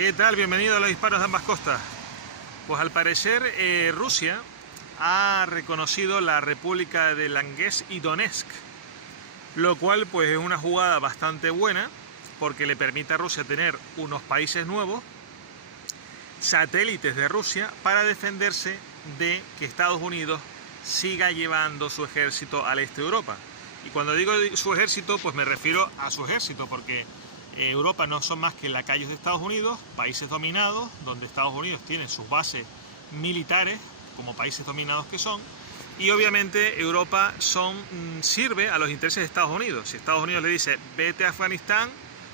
¿Qué tal? Bienvenido a los hispanos de ambas costas. Pues al parecer Rusia ha reconocido la República de Lugansk y Donetsk, lo cual pues es una jugada bastante buena porque le permite a Rusia tener unos países nuevos, satélites de Rusia, para defenderse de que Estados Unidos siga llevando su ejército al este de Europa. Y cuando digo su ejército, pues me refiero a su ejército, porque Europa no son más que lacayos de Estados Unidos, países dominados, donde Estados Unidos tiene sus bases militares, como países dominados que son, y obviamente Europa sirve a los intereses de Estados Unidos. Si Estados Unidos le dice, vete a Afganistán,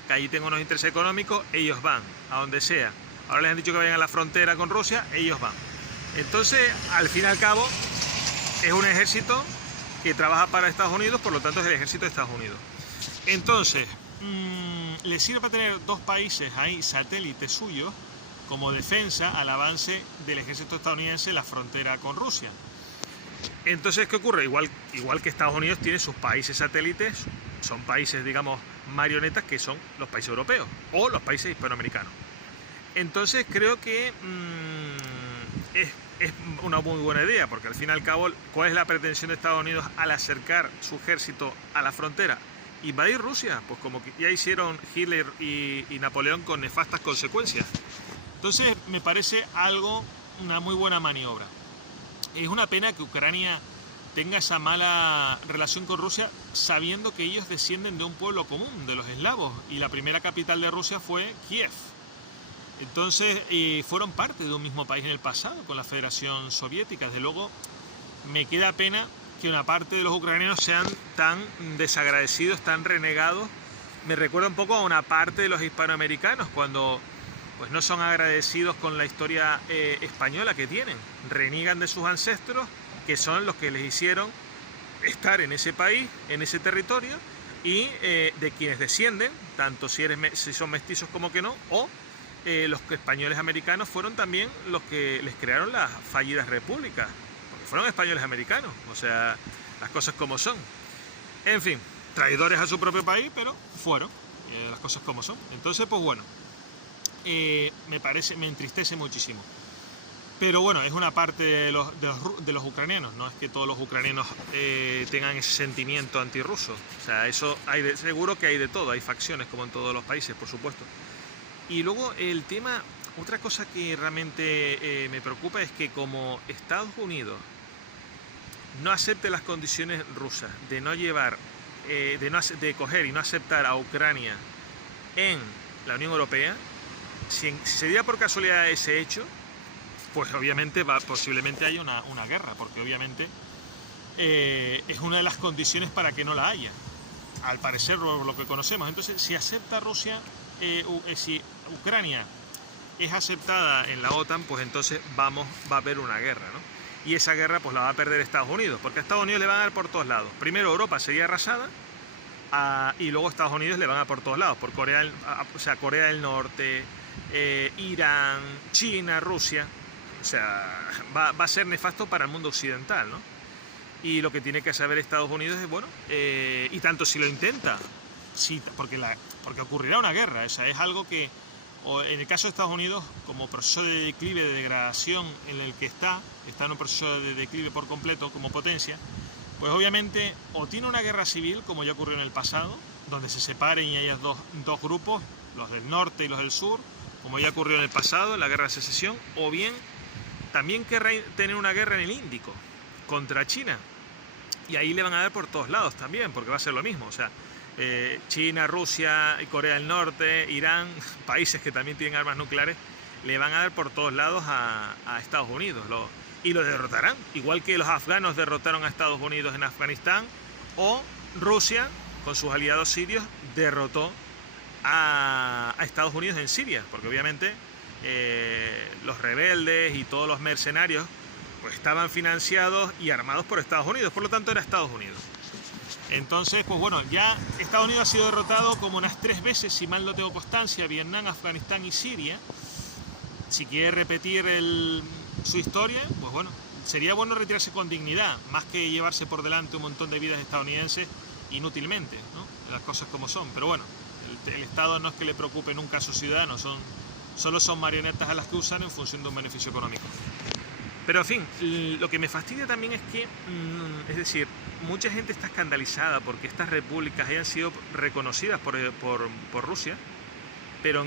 que allí tengo unos intereses económicos, ellos van, a donde sea. Ahora les han dicho que vayan a la frontera con Rusia, ellos van. Entonces, al fin y al cabo, es un ejército que trabaja para Estados Unidos, por lo tanto es el ejército de Estados Unidos. Entonces, le sirve para tener dos países ahí, satélites suyos, como defensa al avance del ejército estadounidense en la frontera con Rusia. Entonces, ¿qué ocurre? Igual que Estados Unidos tiene sus países satélites, son países, digamos, marionetas, que son los países europeos o los países hispanoamericanos. Entonces, creo que es una muy buena idea, porque al fin y al cabo, ¿cuál es la pretensión de Estados Unidos al acercar su ejército a la frontera? ¿Invadir Rusia? Pues como que ya hicieron Hitler y Napoleón, con nefastas consecuencias. Entonces me parece una muy buena maniobra. Es una pena que Ucrania tenga esa mala relación con Rusia, sabiendo que ellos descienden de un pueblo común, de los eslavos, y la primera capital de Rusia fue Kiev. Entonces fueron parte de un mismo país en el pasado, con la Federación Soviética. Desde luego me queda pena que una parte de los ucranianos sean tan desagradecidos, tan renegados. Me recuerda un poco a una parte de los hispanoamericanos, cuando pues no son agradecidos con la historia española que tienen. Reniegan de sus ancestros, que son los que les hicieron estar en ese país, en ese territorio, y de quienes descienden, tanto si son mestizos como que no, o los españoles americanos fueron también los que les crearon las fallidas repúblicas. Fueron españoles americanos, o sea, las cosas como son. En fin, traidores a su propio país, pero fueron las cosas como son. Entonces, pues bueno, me entristece muchísimo. Pero bueno, es una parte de los ucranianos, no es que todos los ucranianos tengan ese sentimiento antirruso. O sea, eso seguro que hay de todo, hay facciones como en todos los países, por supuesto. Y luego el tema, otra cosa que realmente me preocupa es que como Estados Unidos no acepte las condiciones rusas de no llevar, de coger y no aceptar a Ucrania en la Unión Europea, si se diera por casualidad ese hecho, pues obviamente posiblemente haya una guerra, porque obviamente es una de las condiciones para que no la haya, al parecer lo que conocemos. Entonces, si acepta Rusia, si Ucrania es aceptada en la OTAN, pues entonces va a haber una guerra, ¿no? Y esa guerra pues la va a perder Estados Unidos, porque a Estados Unidos le van a dar por todos lados. Primero Europa sería arrasada, y luego Estados Unidos le van a dar por todos lados, por Corea del Norte, Irán, China, Rusia. O sea, va a ser nefasto para el mundo occidental, ¿no? Y lo que tiene que saber Estados Unidos es, bueno, y tanto si lo intenta, porque ocurrirá una guerra. O sea, es algo que, en el caso de Estados Unidos, como proceso de declive, de degradación en el que está en un proceso de declive por completo como potencia, pues obviamente o tiene una guerra civil, como ya ocurrió en el pasado, donde se separen y haya dos grupos, los del norte y los del sur, como ya ocurrió en el pasado, en la guerra de secesión, o bien también querrá tener una guerra en el Índico contra China, y ahí le van a dar por todos lados también, porque va a ser lo mismo. O sea, China, Rusia, Corea del Norte, Irán, países que también tienen armas nucleares, le van a dar por todos lados a Estados Unidos, y los derrotarán, igual que los afganos derrotaron a Estados Unidos en Afganistán, o Rusia, con sus aliados sirios, derrotó a Estados Unidos en Siria, porque obviamente los rebeldes y todos los mercenarios pues estaban financiados y armados por Estados Unidos, por lo tanto era Estados Unidos. Entonces, pues bueno, ya Estados Unidos ha sido derrotado como unas 3 veces, si mal no tengo constancia: Vietnam, Afganistán y Siria. Si quiere repetir su historia, pues bueno, sería bueno retirarse con dignidad, más que llevarse por delante un montón de vidas estadounidenses inútilmente, ¿no? Las cosas como son. Pero bueno, el Estado no es que le preocupe nunca a sus ciudadanos, son solo son marionetas a las que usan en función de un beneficio económico. Pero en fin, lo que me fastidia también es que, es decir, mucha gente está escandalizada porque estas repúblicas hayan sido reconocidas por Rusia, pero,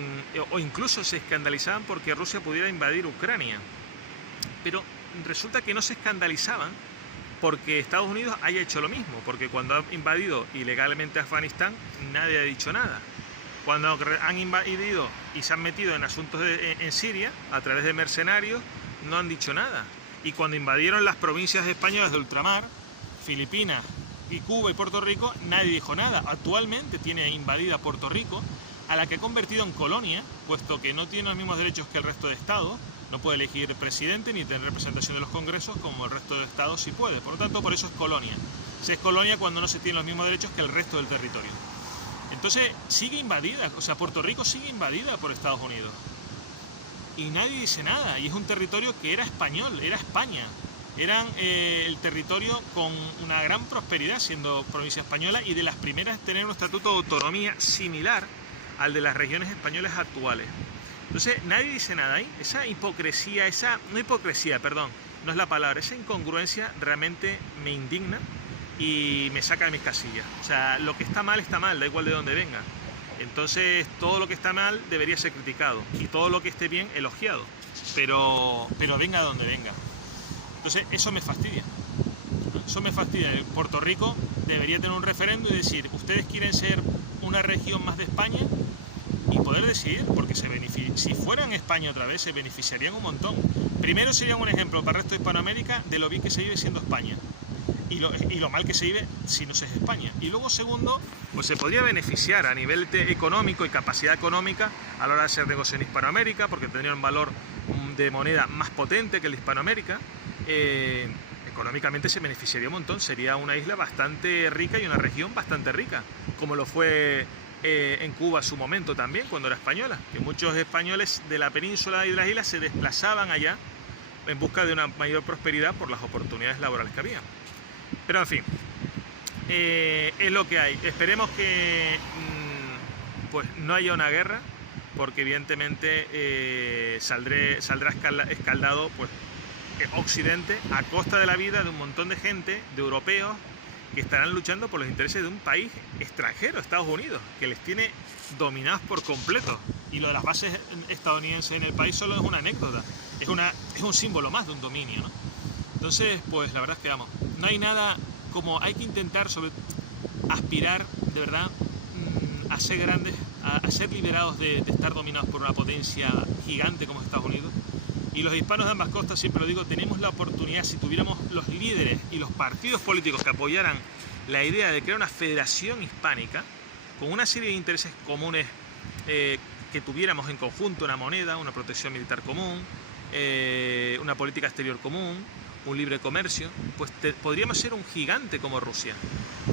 o incluso se escandalizaban porque Rusia pudiera invadir Ucrania. Pero resulta que no se escandalizaban porque Estados Unidos haya hecho lo mismo, porque cuando ha invadido ilegalmente Afganistán nadie ha dicho nada. Cuando han invadido y se han metido en asuntos en Siria a través de mercenarios, no han dicho nada. Y cuando invadieron las provincias españolas de ultramar, Filipinas y Cuba y Puerto Rico, nadie dijo nada. Actualmente tiene invadida Puerto Rico, a la que ha convertido en colonia, puesto que no tiene los mismos derechos que el resto de estados, no puede elegir presidente ni tener representación de los congresos como el resto de estados sí puede. Por lo tanto, por eso es colonia. Se es colonia cuando no se tiene los mismos derechos que el resto del territorio. Entonces, sigue invadida, o sea, Puerto Rico sigue invadida por Estados Unidos. Y nadie dice nada, y es un territorio que era español, era España. Eran el territorio con una gran prosperidad siendo provincia española y de las primeras en tener un estatuto de autonomía similar al de las regiones españolas actuales. Entonces nadie dice nada ahí. Esa hipocresía, no es la palabra, esa incongruencia realmente me indigna y me saca de mis casillas. O sea, lo que está mal, da igual de dónde venga. Entonces todo lo que está mal debería ser criticado y todo lo que esté bien elogiado, pero venga de donde venga. Entonces eso me fastidia. Puerto Rico debería tener un referéndum y decir, ustedes quieren ser una región más de España y poder decidir, porque si fueran España otra vez se beneficiarían un montón. Primero serían un ejemplo para el resto de Hispanoamérica de lo bien que se vive siendo España y lo mal que se vive si no se es España. Y luego segundo, pues se podría beneficiar a nivel económico y capacidad económica a la hora de hacer negocio en Hispanoamérica, porque tendría un valor de moneda más potente que el de Hispanoamérica. Económicamente se beneficiaría un montón, sería una isla bastante rica y una región bastante rica, como lo fue en Cuba a su momento también, cuando era española, que muchos españoles de la península y de las islas se desplazaban allá en busca de una mayor prosperidad por las oportunidades laborales que había. Pero en fin, es lo que hay. Esperemos que pues no haya una guerra, porque evidentemente saldrá escaldado pues Occidente a costa de la vida de un montón de gente, de europeos, que estarán luchando por los intereses de un país extranjero, Estados Unidos, que les tiene dominados por completo. Y lo de las bases estadounidenses en el país solo es una anécdota, es un símbolo más de un dominio, ¿no? Entonces, pues la verdad es que vamos, no hay nada como hay que intentar aspirar de verdad a ser grandes, a ser liberados de estar dominados por una potencia gigante como Estados Unidos. Y los hispanos de ambas costas, siempre lo digo, tenemos la oportunidad, si tuviéramos los líderes y los partidos políticos que apoyaran la idea de crear una federación hispánica con una serie de intereses comunes que tuviéramos en conjunto, una moneda, una protección militar común, una política exterior común, un libre comercio, pues podríamos ser un gigante como Rusia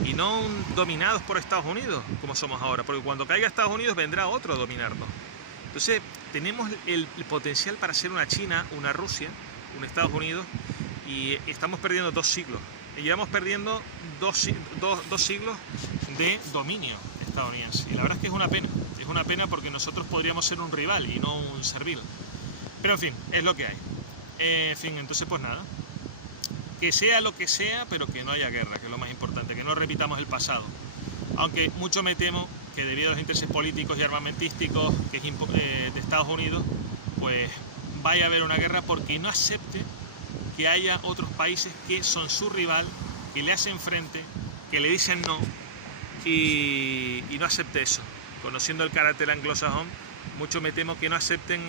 y no dominados por Estados Unidos como somos ahora, porque cuando caiga Estados Unidos vendrá otro a dominarnos. Entonces tenemos el potencial para ser una China, una Rusia, un Estados Unidos, y estamos perdiendo 2 siglos. Y llevamos perdiendo dos siglos de dominio estadounidense. Y la verdad es que es una pena porque nosotros podríamos ser un rival y no un servil. Pero en fin, es lo que hay. En fin, entonces pues nada. Que sea lo que sea, pero que no haya guerra, que es lo más importante, que no repitamos el pasado. Aunque mucho me temo que debido a los intereses políticos y armamentísticos de Estados Unidos, pues vaya a haber una guerra porque no acepte que haya otros países que son su rival, que le hacen frente, que le dicen no, y no acepte eso. Conociendo el carácter anglosajón, mucho me temo que no acepten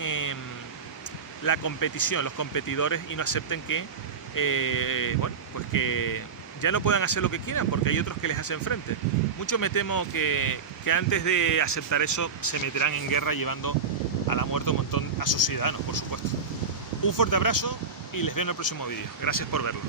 la competición, los competidores, y no acepten que, bueno, pues que ya no puedan hacer lo que quieran porque hay otros que les hacen frente. Mucho me temo que antes de aceptar eso se meterán en guerra llevando a la muerte un montón a sus ciudadanos, por supuesto. Un fuerte abrazo y les veo en el próximo vídeo. Gracias por verlo.